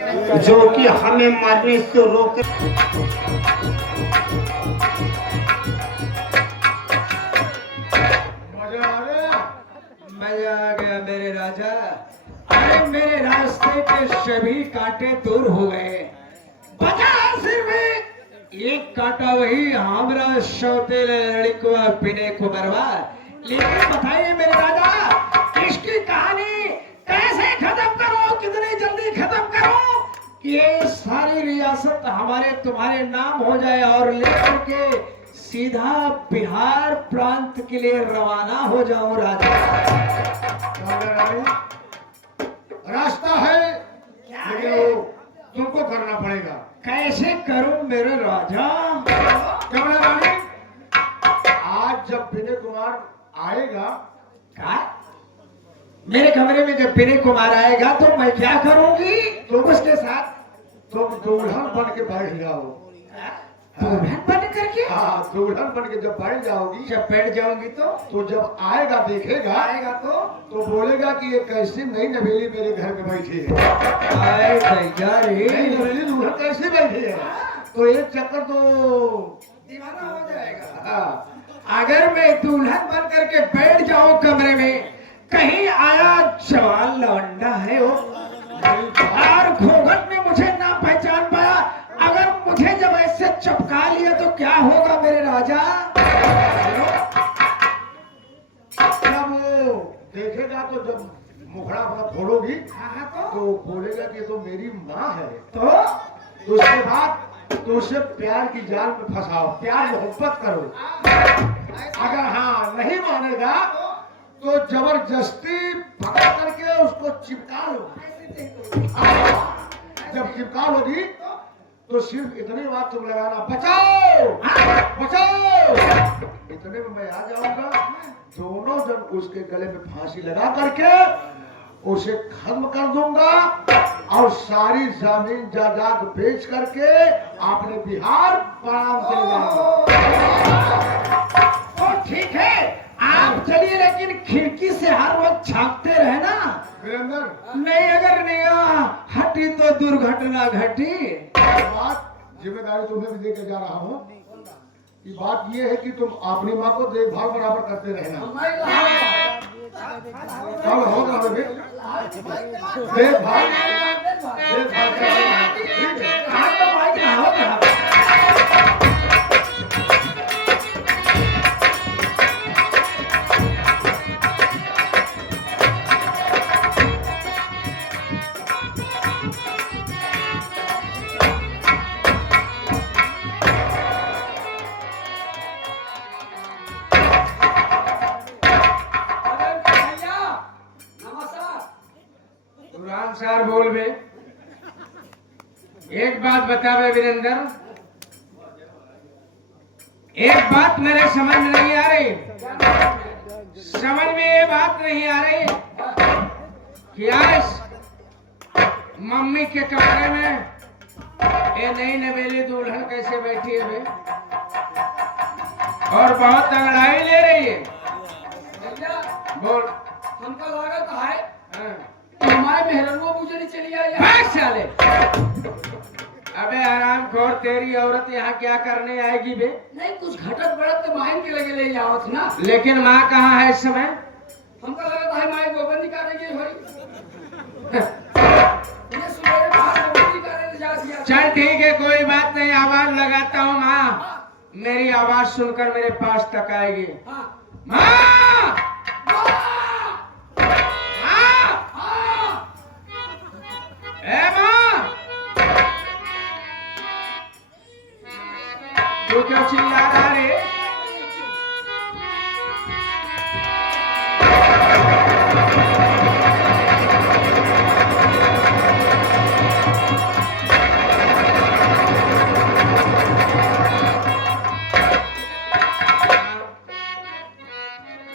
जो कि हमें मारने से रोक। मजा आ गया मेरे राजा। अरे मेरे रास्ते के सभी कांटे दूर हो गए। बचा सिर्फ एक कांटा, वही हमारा सौतेले लड़की पीने को बरवा। लेकिन बताइए मेरे राजा, इसकी कहानी कैसे खत्म करो, कितनी जल्दी खत्म करो कि ये सारी रियासत हमारे तुम्हारे नाम हो जाए और लेकर के सीधा बिहार प्रांत के लिए रवाना हो जाऊं राजा। रास्ता है लेकिन वो तुमको करना पड़ेगा। कैसे करूं मेरे राजा? कमला रानी, आज जब विनय कुमार आएगा, क्या? मेरे कमरे में जब विनय कुमार आएगा तो मैं क्या करूंगी? तुम उसके साथ तुम दुल्हन बन के बैठ जाओ। दुल्हन बन करके? हाँ, दुल्हन बन के जब बैठ जाओगी, जब बैठ जाऊंगी तो जब आएगा देखेगा तो बोलेगा कि ये कैसी नई नवेली मेरे घर में बैठी है। आए भैया रे, नई नवेली दुल्हन कैसी बैठी है, तो एक चक्कर तो दीवाना हो जाएगा। हाँ, अगर मैं दुल्हन बन करके बैठ जाऊं कमरे में, कहीं आया जवान लवंडा है वो और घूंघट में मुझे ना पहचान पाया, अगर मुझे जब ऐसे चपका लिया तो क्या होगा मेरे राजा? जब वो देखेगा तो जब मुखड़ा अपना खोलोगी तो बोलेगा कि तो मेरी माँ है। तो उसके बाद तो उसे प्यार की जाल में फंसाओ, प्यार मोहब्बत करो। अगर हाँ नहीं मानेगा तो जबरदस्ती पकड़ करके उसको चिपका लो। जब चिपका लोगी तो सिर्फ इतनी बात तुम लगाना, बचाओ बचाओ। इतने में मैं आ जाऊंगा, दोनों जन उसके गले में फांसी लगा करके उसे खत्म कर दूंगा और सारी जमीन जायदाद बेच करके अपने बिहार प्रांत चले जाऊंगा। तो ठीक है, आप चलिए, लेकिन खिड़की से हर वक्त झांकते रहे ना। वीरेंद्र, नहीं, अगर नहीं हटी तो दुर्घटना घटी। बात जिम्मेदारी तुम्हें भी देकर जा रहा हूँ कि बात ये है कि तुम अपनी माँ को देखभाल बराबर करते रहना। कल होगा बेबी, देखभाल देखभाल करना, ठीक है? हाँ, तो भाई क्या होगा? सर बोल बे, एक बात बता बे वीरेंद्र, एक बात मेरे समझ में नहीं आ रही। समझ में ये बात नहीं आ रही कि आज मम्मी के कमरे में ये नई नवेली दुल्हन कैसे बैठी है बे, और बहुत अंगड़ाई ले रही है। बोल। हमको लागत है हाँ। हमारे मेहरनुआ बुझनी चली आई है। भाग साले। अबे हराम खोर, तेरी औरत यहाँ क्या करने आएगी बे? नहीं, कुछ घटत बढ़त तो माइन के लगे ले जावत ना। लेकिन माँ कहाँ है इस समय? हमको लगता है माई गोबर निकालेगी होरी। ये सुबह बाहर गोबर निकाले जा दिया। चल ठीक है, कोई बात नहीं, आवाज लगाता हूँ। माँ मेरी आवाज सुनकर मेरे पास तक आएगी। हाँ। माँ! ए माँ! तू क्यों चिल्ला रहा रे?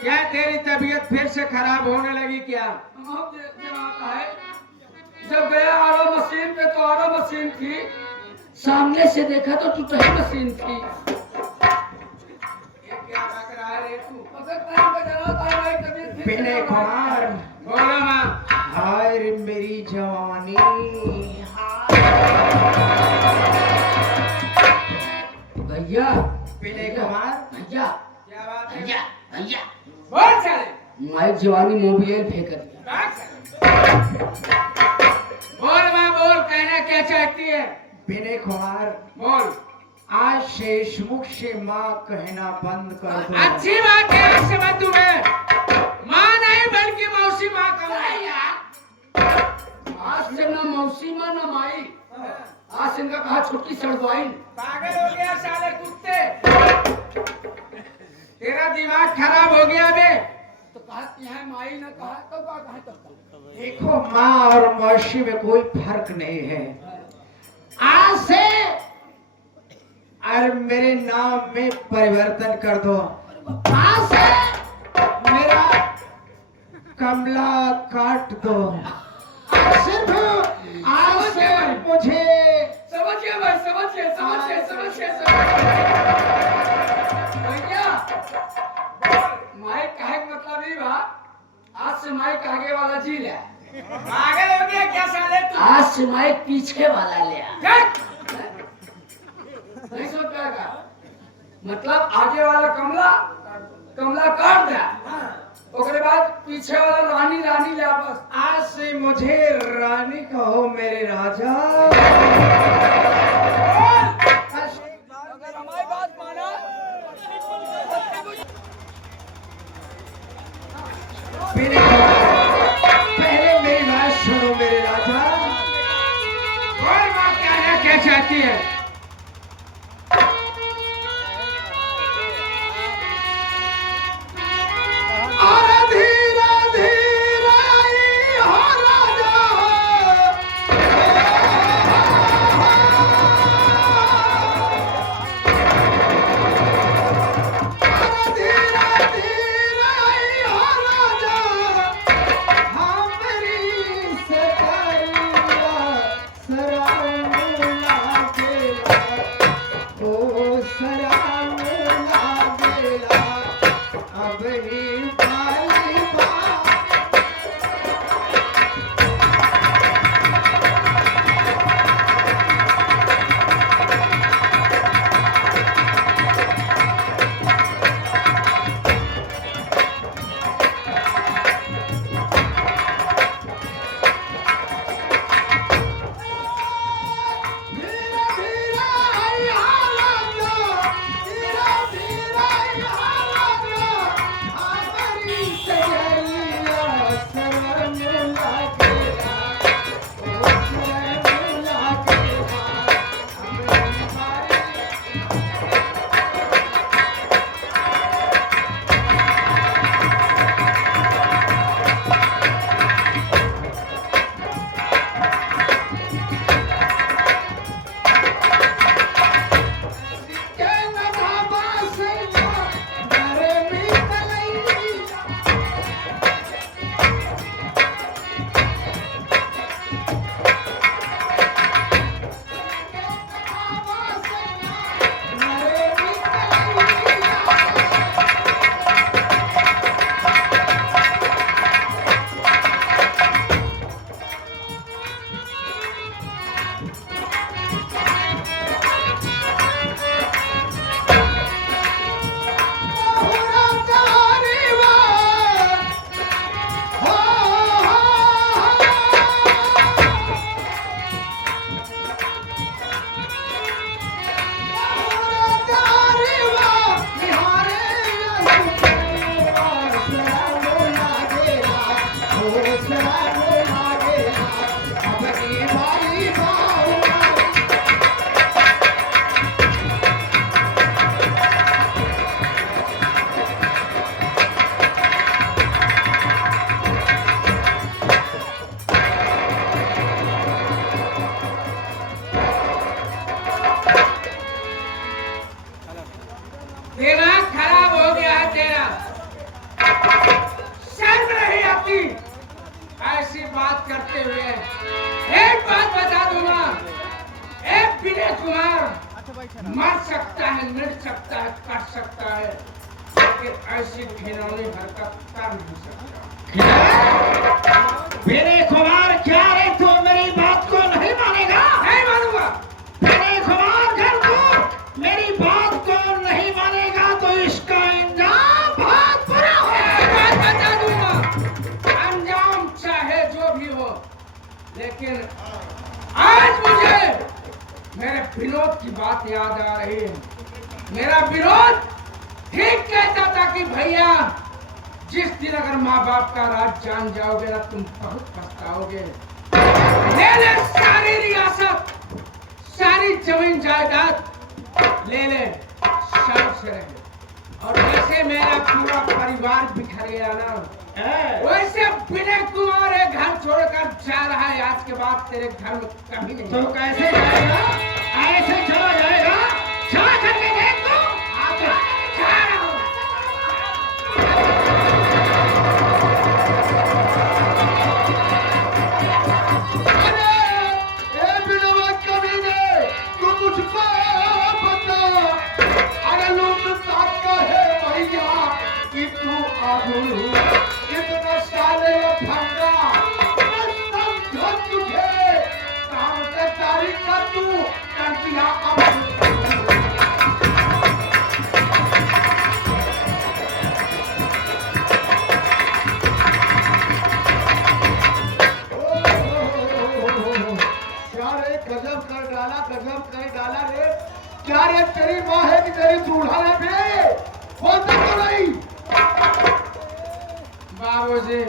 क्या तेरी तबीयत फिर से खराब होने लगी क्या? जब गया आरो मशीन पे तो आरो मशीन थी, सामने से देखा तो टूटी मशीन थी। ये क्या लग रहा है रे तू? अगर टाइम पे जरा तो हमारी तबीयत फिर से विनय खराब हो कुमार, बोलो माँ। हाय रे मेरी जवानी, हाँ जवानी मोबाइल फेंक दिया। बोल माँ बोल, कहना क्या चाहती है? विनय कुमार, बोल। आज से इस मुख से माँ कहना बंद कर दो। अच्छी बात है, आज से मैं तुम्हें माँ नहीं बल्कि मौसी माँ कहूँगा। आज से ना मौसी माँ ना माई, आज से इनका कहा छुट्टी चढ़वाई। पागल हो गया साले कुत्ते, तेरा दिमाग खराब हो गया बे। तो कहा यहाँ माई ना कहा तो कहा तब। देखो माँ और मौसी में कोई फर्क नहीं है। आज से और मेरे नाम में परिवर्तन कर दो। आज से मेरा कमला काट दो। सिर्फ आज से मुझे समझिए भाई, समझिए भैया। माई कहे का मतलब ये बा, आज से माई आगे वाला जी ले। पागल हो गया क्या साले तू? आज से माई पीछे वाला ले। चल। नहीं समझ पाएगा, मतलब आगे वाला कमला काट दे, ओकरे बाद पीछे वाला रानी ले बस। आज से मुझे रानी कहो मेरे राजा। अगर हमारी बात माना पहले मेरी बात सुनो मेरे राजा। बोल माँ कहना क्या चाहती है? दिमाग खराब हो गया है तेरा, शर्म नहीं आती ऐसी बात करते हुए। एक बात बता दूंगा, एक विनय कुमार मर सकता है, मिट सकता है, कर सकता है, लेकिन ऐसी घिनौनी हरकत कर नहीं सकता। विनय कुमार क्या रे, तू मेरी बात को नहीं मानेगा? नहीं मानूंगा। विनय कुमार अगर तू मेरी बात को नहीं मानेगा तो इसका इंजाम बहुत बुरा होगा। एक बात बता दूंगा, मेरे विनोद की बात याद आ रही है। मेरा विनोद ठीक कहता था कि भैया जिस दिन अगर माँ बाप का राज जान जाओगे ना तुम बहुत पछताओगे। ले ले सारी रियासत, सारी जमीन जायदाद ले ले, शर्म से रहे। और जैसे मेरा पूरा परिवार बिखर गया ना, वैसे विनय कुमार एक घर छोड़कर जा रहा है। आज के बाद तेरे घर में कभी नहीं। तो कैसे जाएगा? ऐसे चला जाएगा? चला करके देख तो। जा रहा हूं। इतना साले भंगा समझो तुझे काम से तारीख का तू कर दिया। गजब कर डाला रे। क्या रे तेरी माँ है कि तेरी दूल्हा है बे? बोलते क्यों नहीं? बाबूजी,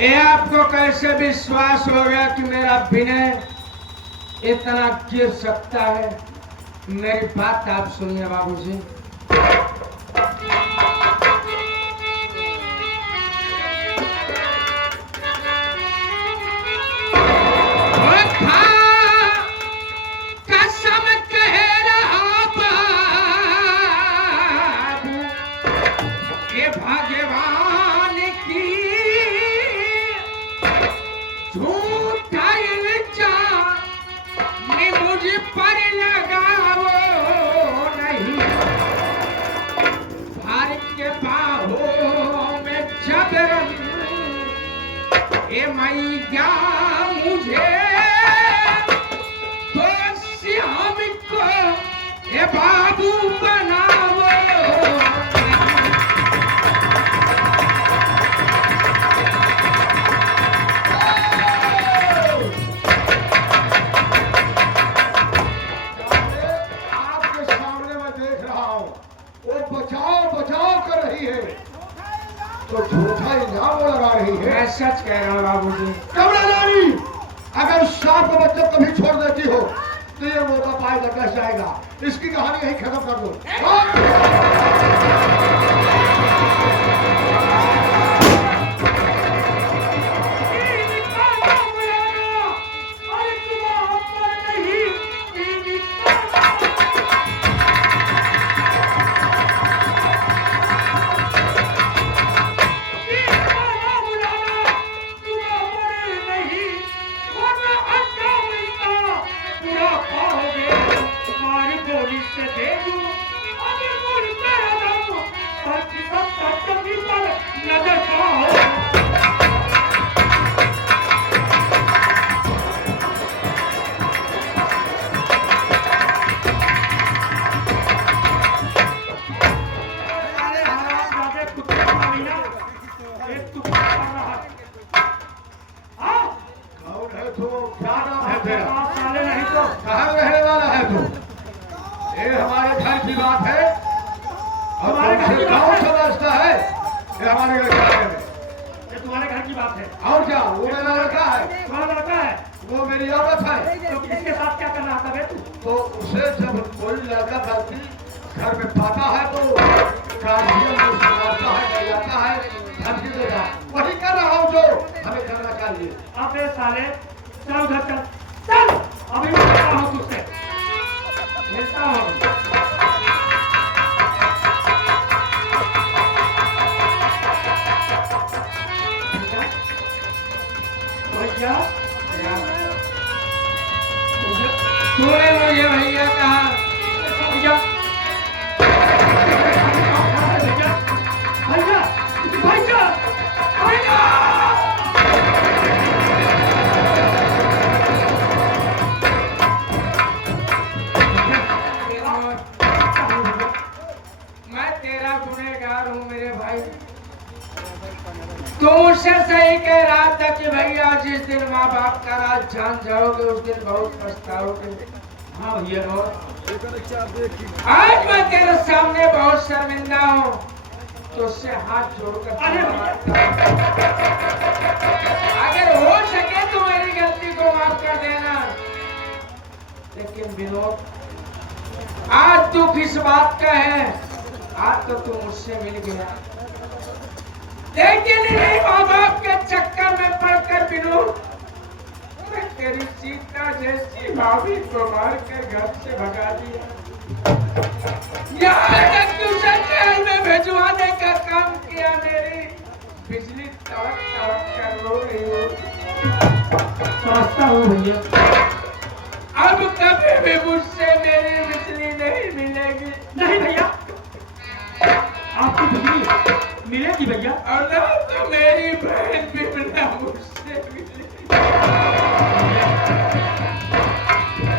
ये आपको कैसे विश्वास हो गया कि मेरा विनय इतना गिर सकता है? मेरी बात आप सुनिए बाबूजी। मैया मुझे तो हमको ये बाबू बनाओ। आपके सामने मैं देख रहा हूँ वो बचाओ बचाओ कर रही है तो झूठा इल्जाम लगा रही है। मैं सच कह रहा हूँ बाबूजी। कमला रानी, अगर सांप को बच्चे कभी छोड़ देती हो तो ये मौका पाए लग जाएगा। इसकी कहानी यही खत्म कर दो। कहाँ रहने वाला है तू? ये हमारे घर की बात है। हमारे घर की गाँव समझता है ये हमारे घर में। ये तुम्हारे घर की बात है। और क्या? वो मेरा लड़का है। तुम्हारा लड़का है? वो मेरी औरत है। तो इसके साथ क्या कर रहा था बे तू? तो उसे जब कोई लड़का गलती घर में पाता है तो गार्जियन उसे मारता है, ले जाता है, धमकी देता है। वही कर रहा हूँ जो हमें करना चाहिए। अबे साले, चल उधर चल, चल। अभी मैं मिलता हूँ तुझसे, मिलता हूँ। भैया, तूने मुझे भैया कहा? भैया, भैया, भैया, भैया। मैं तेरा गुनहगार हूँ मेरे भाई। तुम मुझसे सही कह रहा था कि भैया जिस दिन माँ बाप का राज जान जाओगे उस दिन बहुत पछताओगे। हाँ भैया और आज मैं तेरे सामने बहुत शर्मिंदा हूँ, तो उससे हाथ जोड़कर अरे अगर हो सके तो मेरी गलती को माफ कर देना। लेकिन विनोद, आज दुख इस बात का है, आज तो तू मुझसे मिल गया, लेकिन नहीं माँ बाप के चक्कर में पड़कर विनोद मैं तेरी सीता जैसी भाभी को मारकर घर से भगा दिया। यहाँ तक कि उसे जेल में भिजवाने का काम किया। मेरी बिजली तड़क तड़क कर रो रही हो। समझता हूँ भैया। अब कभी भी मुझसे मेरी बिजली नहीं मिलेगी। नहीं भैया, आपकी बिजली मिलेगी भैया। और ना तो मेरी बहन बिमला मुझसे मिलेगी।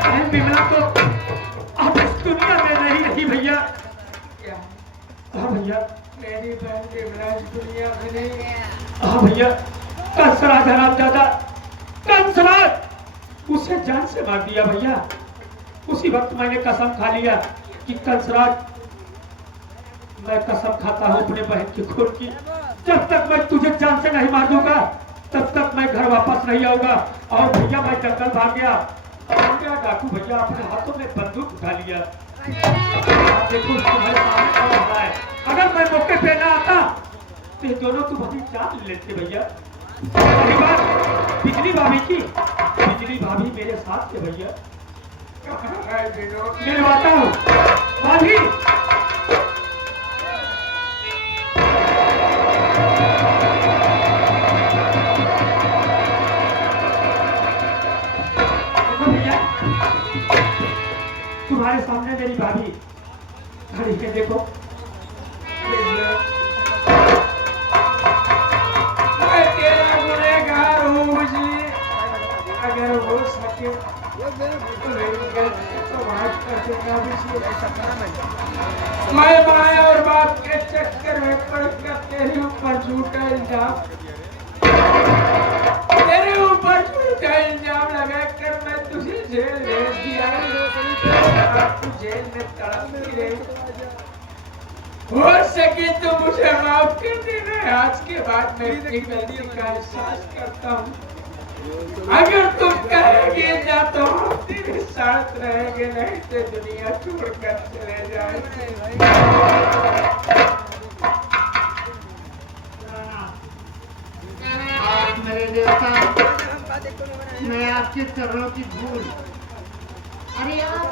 बहन बिमला तो अब इस दुनिया में नहीं रही भैया। क्या? हाँ भैया। मेरी बहन बिमला इस दुनिया में नहीं। हाँ भैया, कंसराज हरामजादा, कंसराज उसे जान से मार दिया भैया। उसी वक्त मैंने कसम खा लिया कि कंसराज, मैं कसम खाता हूँ अपने बहन की खून की, जब तक मैं तुझे जान से नहीं मार दूंगा तब तक मैं घर वापस नहीं आऊंगा। और भैया मैं जंगल भाग गया और मेरा डाकू भैया अपने हाथों में बंदूक उठा लिया। आप देखो तुम्हारे सामने कौन खड़ा है। अगर मैं मौके पे ना आता तो ये दोनों तुम्हारी जान लेते भैया। पहली बात बिजली भाभी की, बिजली भाभी मेरे साथ थे भैया। मैं आता हूँ भाभी। तुम्हारे सामने मेरी भाभी खड़ी है, देखो। मैं तेरा गुनहगार हूँ बिजली, अगर हो सके तो मेरी गलती को माफ कर देना बिजली। मैं माया और बाप के चक्कर में पड़कर तेरे ऊपर झूठा इल्जाम लगाकर मैं तुझे जेल भेज दिया। तू जेल में तड़पती रही। हो सके तो मुझे माफ कर देना। आज के बाद मैं अपनी गलती का एहसास करता हूँ। अगर तुम कहेंगे ना तो हम तेरे साथ रहेंगे, नहीं तो दुनिया छोड़कर चले जाएंगे। आज मेरे देवता, मैं आपके चरणों की धूल, अरे आप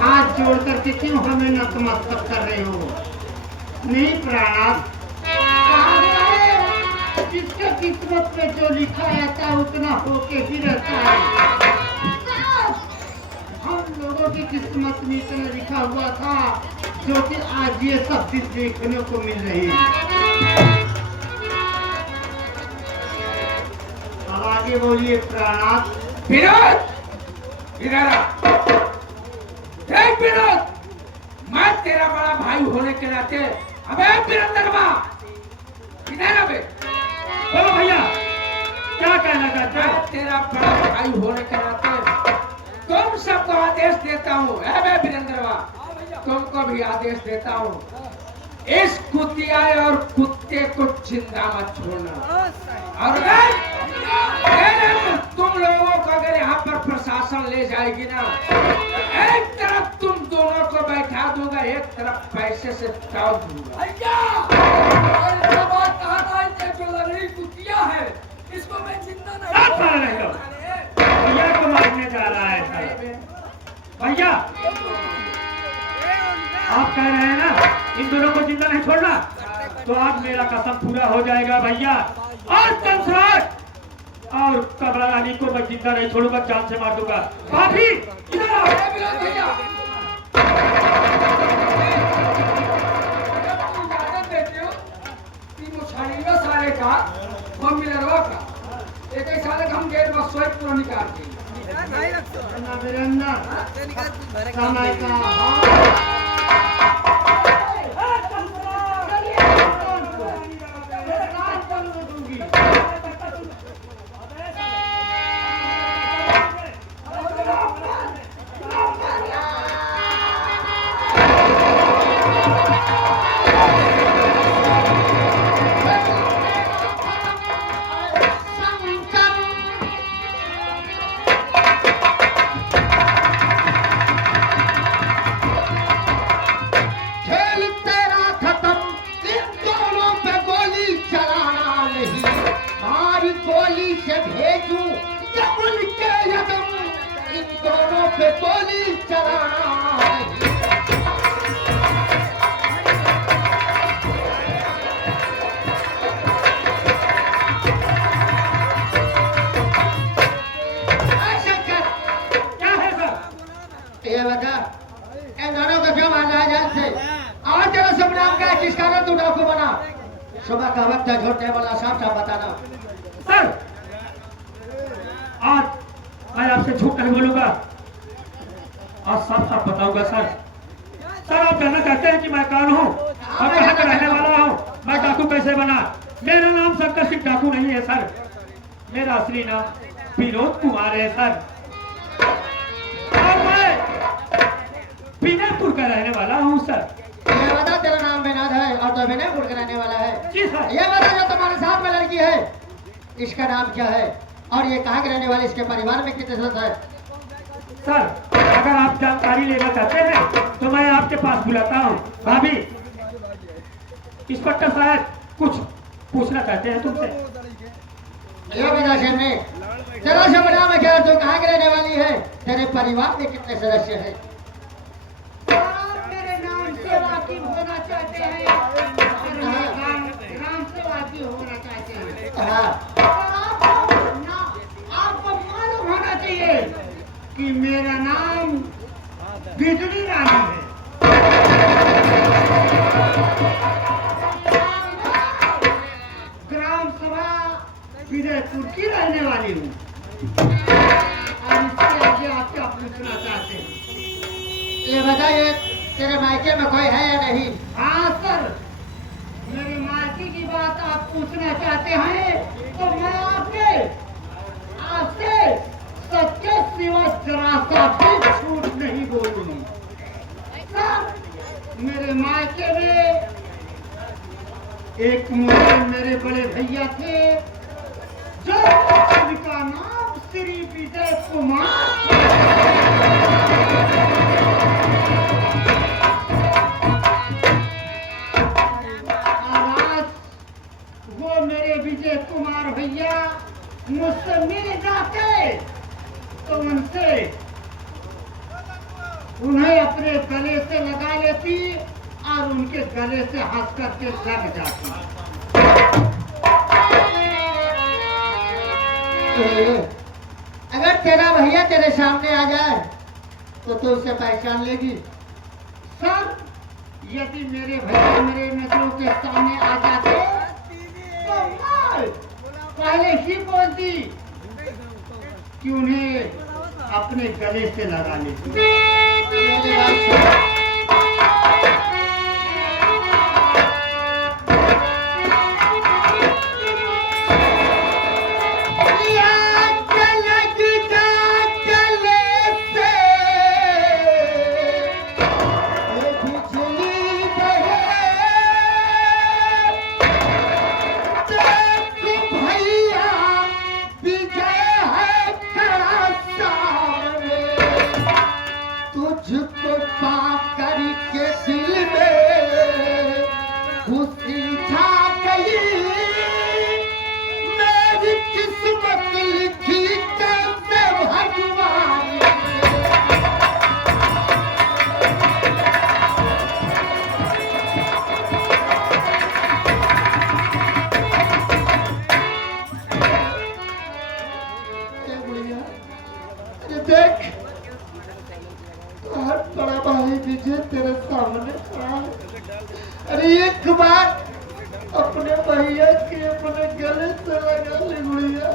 हाथ जोड़ करके क्यों हमें नतमस्तक कर रहे हो? नहीं प्राणात, जिसके किस्मत में जो लिखा रहता है उतना होके ही रहता है। हम लोगों की किस्मत में इतना लिखा हुआ था जो कि आज ये सब चीज देखने को मिल रही है। अब आगे बोलिए प्राणात। विनोद, इधर आ। देख विनोद, मैं तेरा बड़ा भाई होने के नाते, अबे बिरंदरवा, इधर आ बे। बोलो भैया, क्या कहना चाहते हो? मैं तेरा बड़ा भाई होने के नाते तुम सबको आदेश देता हूँ, बे बिरंदरवा, तुमको भी आदेश देता हूँ, इस कुतिया और कुत्ते को जिंदा मत छोड़ना। और तुम लोगों को अगर यहाँ पर प्रशासन ले जाएगी ना, एक तरफ तुम दोनों को बैठा दूंगा, एक तरफ पैसे से ताव दूंगा। जो लंगड़ी कुतिया है, इसको मैं जिंदा नहीं भैया को मारने जा रहा है भैया। आप कह रहे हैं ना इन दोनों को जिंदा नहीं छोड़ना, तो आज मेरा कसम पूरा हो जाएगा भैया। और कंसराज और कमला रानी को मैं जिंदा नहीं छोड़ूंगा, जान से मार दूंगा। भाभी इधर आओ। भैया सारे का हम मिलरवा का एक साले हम गेट बस सोच पूरा निकाल के वीरेंद्र समय का पे गोली चलाना नहीं। क्या है सर? ये बता, इन दोनों को क्यों मार रहा है जान से? और तेरा शुभ नाम क्या है? किस कारण तू डाकू बना? सुबह का वक्त है, झूठ नहीं बोलना, साफ साफ बताना। सर आज मैं आपसे झूठ नहीं बोलूंगा, आज साफ साफ बताऊंगा सर। सर आप जानना चाहते हैं कि मैं कौन हूँ और कहाँ का रहने वाला हूँ, मैं डाकू कैसे बना? मेरा नाम शंकर सिंह डाकू नहीं है सर, मेरा असली नाम विनोद कुमार है सर, और मैं बीनापुर का रहने वाला हूँ सर। ये बता, तेरा नाम विनोद है और तो विनयपुर का रहने वाला है। जी सर। ये बता, जो तुम्हारे साथ में लड़की है, इसका नाम क्या है और ये कहाँ के रहने वाले, इसके परिवार में कितने सदस्य है? सर अगर आप जानकारी लेना चाहते हैं तो मैं आपके पास बुलाता हूँ। भाभी, इंस्पेक्टर साहब कुछ पूछना चाहते हैं तुमसे। ये बता शेरनी, तेरा शुभ नाम है क्या, तू कहाँ की रहने वाली है, तेरे परिवार में कितने सदस्य हैं? आप मेरे नाम से वाकिफ होना चाहते हैं, नाम से वाकिफ होना चाहते हैं। हाँ, आपको मालूम होना चाहिए कि मेरा नाम बिजली रानी है। ग्राम सभा विजयपुर की रहने वाली हूँ। और इसके आगे आप क्या पूछना चाहते हैं? ये बता, ये तेरे मायके में कोई है या नहीं? हाँ सर, मेरे मायके की बात आप पूछना चाहते हैं तो मैं आपसे सच्चे सिवा जरा सा भी झूठ नहीं बोलूंगी। सर, मेरे मायके में एक मेरे बड़े भैया थे जो जिनका नाम श्री विजय कुमार। वो मेरे विजय कुमार भैया मुझसे मिल जाते तो उन्हें अपने गले से लगा लेती और उनके गले से हंस करके लग जाती। अगर तेरा भैया तेरे सामने आ जाए तो तू उसे पहचान लेगी? सर, यदि मेरे भैया मेरे नजरों के सामने आ जाते तो मैं पहले ही बोलती कि उन्हें अपने गले से लगा लेती। मेरी बात सुन। तुझको पाकर के दिल में खुशी छा गई, मेरी किस्मत लिखी कैसे भगवान ने। देख, बड़ा भाई विजय तेरे सामने खड़ा है। अरे एक बार अपने भैया के अपने गले से लगा ले गुड़िया।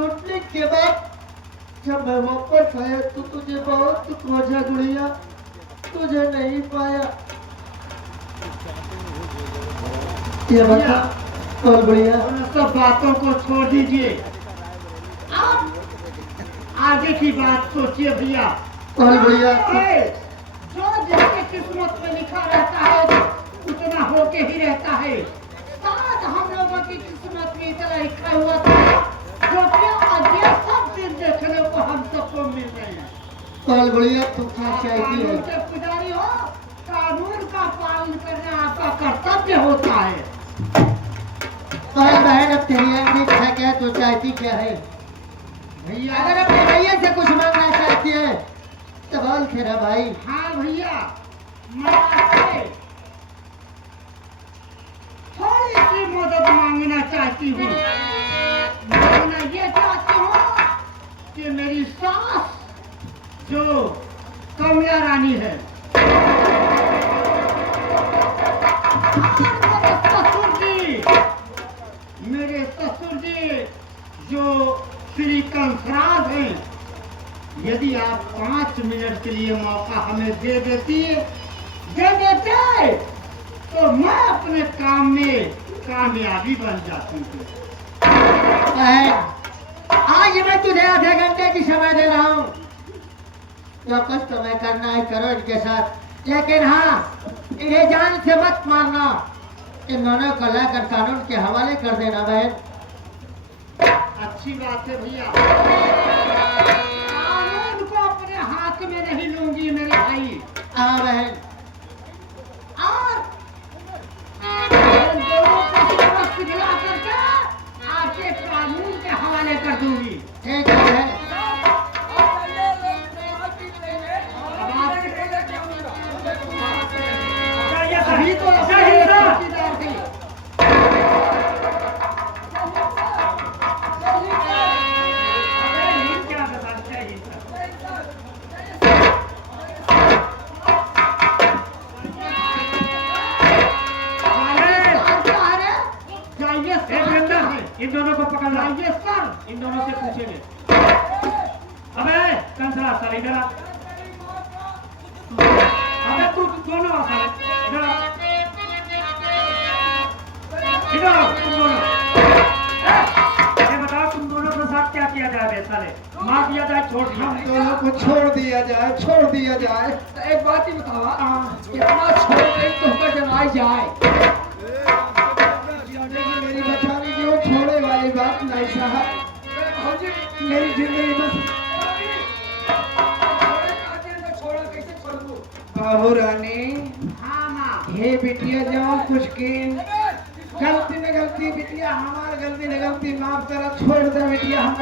छूटने के बाद जब मैं वापस आया तो तुझे बहुत दुख पहुंचा गुड़िया, तुझे नहीं पाया। ये बता कौन गुड़िया? उन सब बातों को छोड़ दीजिए, आप आगे की बात सोचिए भैया। कौन गुड़िया? जो जिसके किस्मत में लिखा रहता है उतना होके ही रहता है। शायद हम लोगों की किस्मत में इतना लिखा हुआ था जो कि आज ये सब दिन देखने को हम सबको मिल रहे हैं। कौन गुड़िया तू क्या चाहती है? के पुजारी हो, कानून का पालन करना आपका कर्तव्य होता है। कौन बहन अब तेरी अंग्रेज है क्या? तू चाहती क्या है? भैया अगर अपने भैया से कुछ मांगना चाहती है तो बोल खेरा भाई। हाँ भैया, मैं आपसे थोड़ी सी मदद मांगना चाहती हूँ। मांगना ये चाहती हूँ कि मेरी सास जो कमला रानी है मेरे ससुर जी जो श्री कंसराज हैं, यदि आप 5 मिनट के लिए मौका हमें दे देते तो मैं अपने काम में कामयाबी बन जाती हूँ। आज मैं तुझे आधे घंटे की समय दे रहा हूँ, जो कुछ तुम्हें करना है करो इनके साथ, लेकिन हाँ इन्हें जान से मत मारना। इन दोनों को लाकर कानून के हवाले कर देना बहन। अच्छी बात है भैया, कानून को अपने हाथ में नहीं लूंगी मेरे भाई। हाँ बहन, और इन दोनों को सबक सिखला करके आपके कानून के हवाले कर दूंगी। ठीक है, अभी तो चौकीदार थे। इन दोनों को पकड़ना। ये सर, इन दोनों से पूछेंगे। अबे कंसरा सर इधर आ। अबे तू दोनों आ साले, इधर आ। इधर आओ तुम दोनों। ये बताओ तुम दोनों के साथ क्या किया जाए साले? मार दिया जाए, छोड़ दिया? हम दोनों को छोड़ दिया जाए, छोड़ दिया जाए। तो एक बात ही बतावा, कितना छोड़ के तुमको जलाई जाए? मेरी बचाने की वो छोड़े वाली बात नहीं साहब, मेरी जिंदगी बस। बाबू रानी, हाँ माँ, हे बिटिया जाओ कुछ की गलती न गलती बिटिया, हमार गलती न गलती माफ करा, छोड़ दे बिटिया हम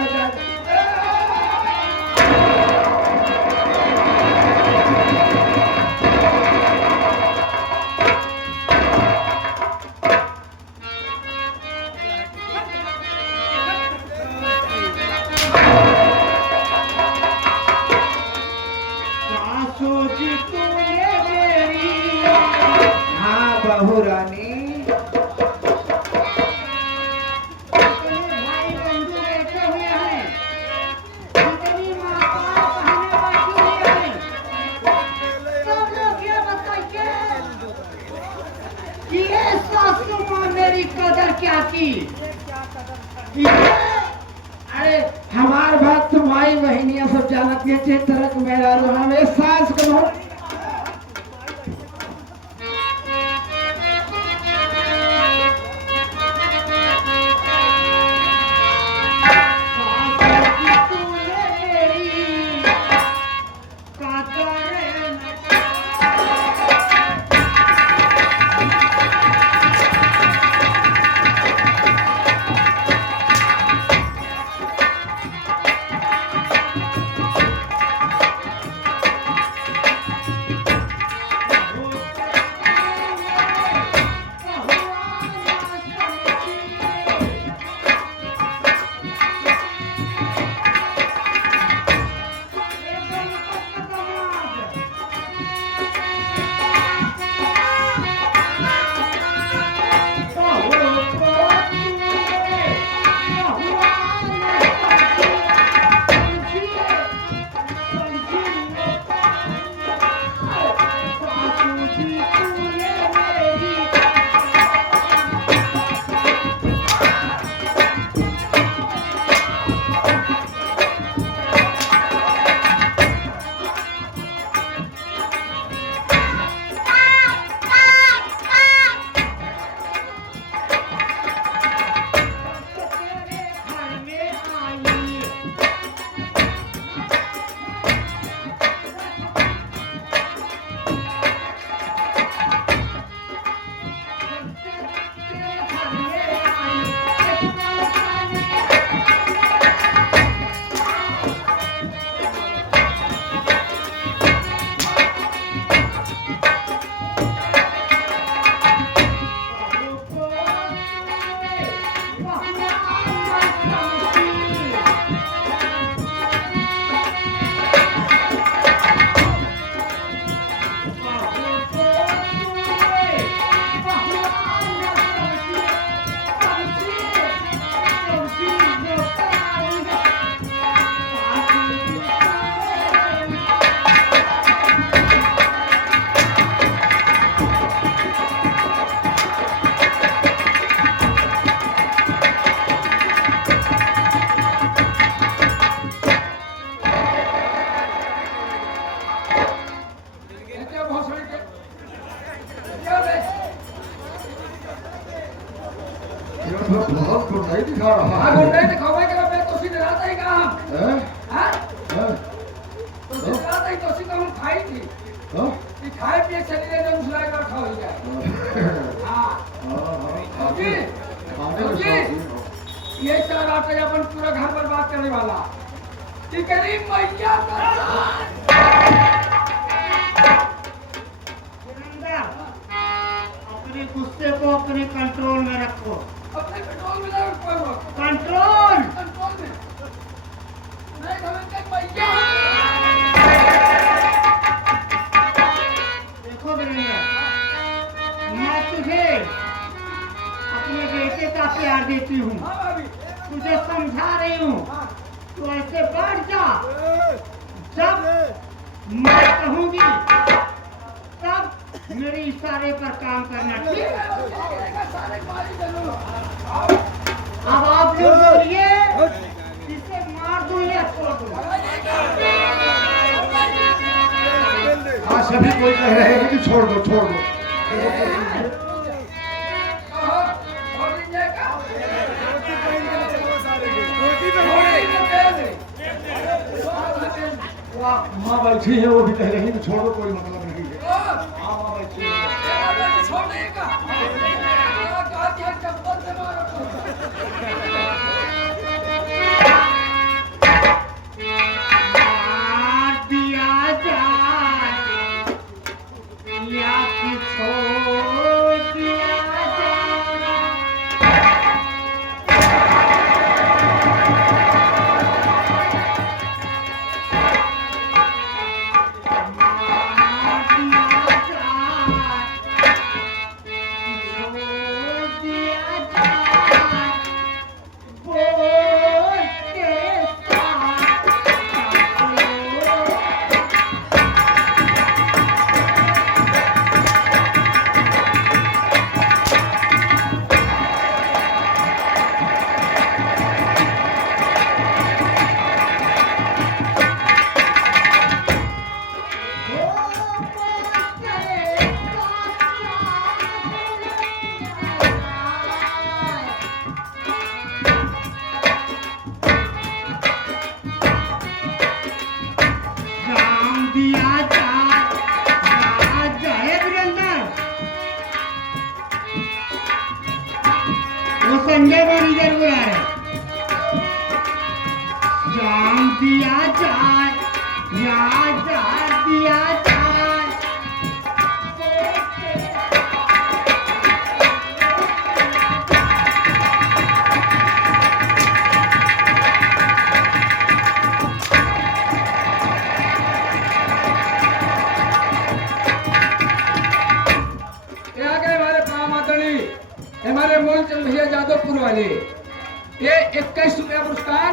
हाँ बाबू रानी, भाई बंधु बैठे हुए हैं, जितनी माता बहनें बैठी हुई हैं, सब लोग ये बताइए कि ये सासू माँ मेरी कदर क्या की? अरे हमार बात तो माई बहनिया सब जानती है, तरक मेरा हमें सास को बहुत रही तो उसी को हम खाई थी हाँ? कि खाए पिए चली रहे जब झुलाई कर खा हो जाए। हाँ जी, खाने में जी, शौकीन ये चार आटे अपन पूरा घर बर्बाद करने वाला कि गरीब मैया का सुरेंद्र, अपने गुस्से को अपने कंट्रोल में रखो। अपने पेट्रोल में लगा कोई वक्त कंट्रोल। कंट्रोल में नहीं धमक मैया। देखो वीरेंद्र, मैं तुझे अपने बेटे का प्यार देती हूँ, हाँ भाभी, तुझे समझा रही हूँ, हाँ तू ऐसे बैठ जा। जब मैं कहूँगी तब मेरे इशारे पर काम करना, ठीक है? सारे मारी जरूर। अब आप लोग बोलिए, इसे मार दूं या छोड़ दूं? हाँ, सभी कोई कह रहे हैं कि छोड़ दो, छोड़ दो। माँ बैठी है, वो भी कह रही है कि छोड़ दो, कोई मतलब नहीं है। हाँ, माँ बैठी है। मार दिया जाए या कि छोड़ दिया जाए? मार दिया जाए, छोड़ दिया जाए, बोल के साथ चलो। जाम दिया जाए वीरेंद्र। वो संजय मैनेजर बुला रहे। जाम दिया जाए या दिया जाए। ये आ गए हमारे प्राण आदरणीय हमारे मूलचंद भैया जादवपुर वाले। ये 21 रुपया पुरस्कार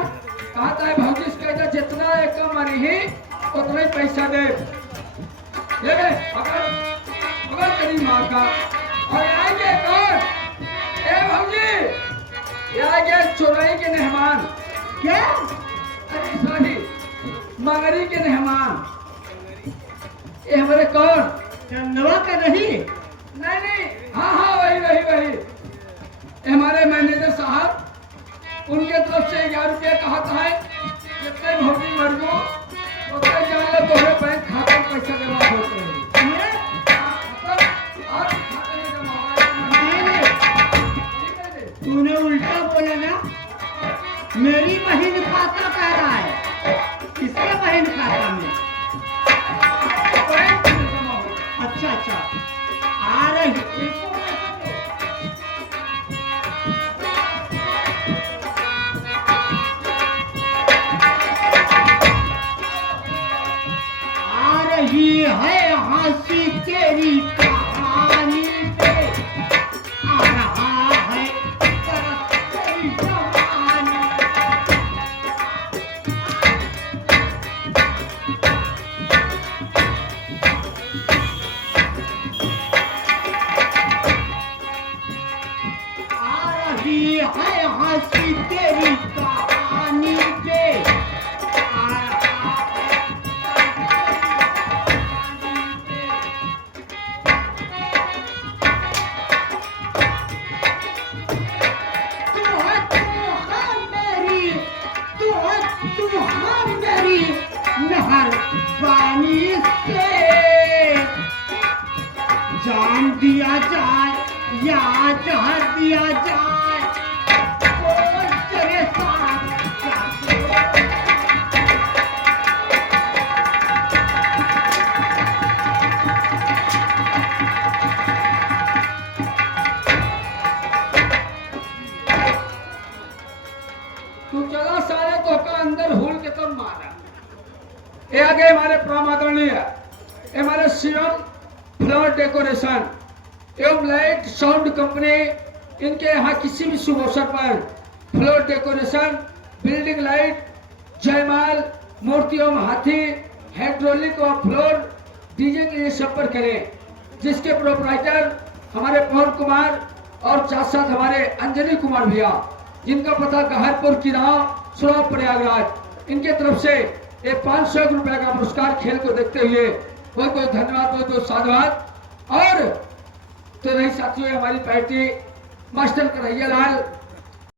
कहता है भौजी इसका जितना एक मनी ही उतना ही पैसा दे। ये ले, अगर तेरी माँ का और आएंगे कौन? ए भौजी, ये आ गया चौराई के मेहमान। क्या? अरे सॉरी, मंगरी के मेहमान। ये हमारे कौन? चंदवा का नहीं? नहीं नहीं, हाँ हाँ वही वही वही। ये हमारे मैनेजर साहब, उनके तरफ से 11 रुपया कहता है जितने भौजी मर गो उतने जान लो तुम्हारे बैंक खाते में पैसा जमा होते हैं। मतलब आप खाते में जमा हो रहा है। नहीं, ठीक है जी? तूने उल्टा बोला ना। मेरी बहन खाता कह रहा है, किसके बहन खाता में? बैंक में जमा हो। अच्छा अच्छा, आ रही। आ रही है हंसी तेरी कहानी पे, आ रहा है तरस तेरी जवानी। आ रही है हंसी तेरी कहानी पे, आ रहा है तरस तेरी जवानी पे। दिया जाए या जहर दिया जाए, बोल तेरे साथ क्या करूं? तू चला साले तो का अंदर हुल के तो मारा। ये आगे हमारे प्राण आदरणीय ये हमारे सीएम फ्लावर डेकोरेशन एवं लाइट साउंड कंपनी, इनके यहाँ किसी भी शुभ अवसर पर फ्लोर डेकोरेशन, बिल्डिंग लाइट, जयमाल, मूर्ति एवं हाथी, हाइड्रोलिक और फ्लोर डीजे के लिए संपर्क करें, जिसके प्रोपराइटर हमारे पवन कुमार और साथ साथ हमारे अंजनी कुमार भैया, जिनका पता गहरपुर किराव सुराव प्रयागराज। इनके तरफ से ये 500 रुपए का पुरस्कार खेल को देखते हुए बहुत बहुत धन्यवाद, बहुत बहुत साधुवाद। और तो रही साथियों हमारी पार्टी मास्टर कन्हैया लाल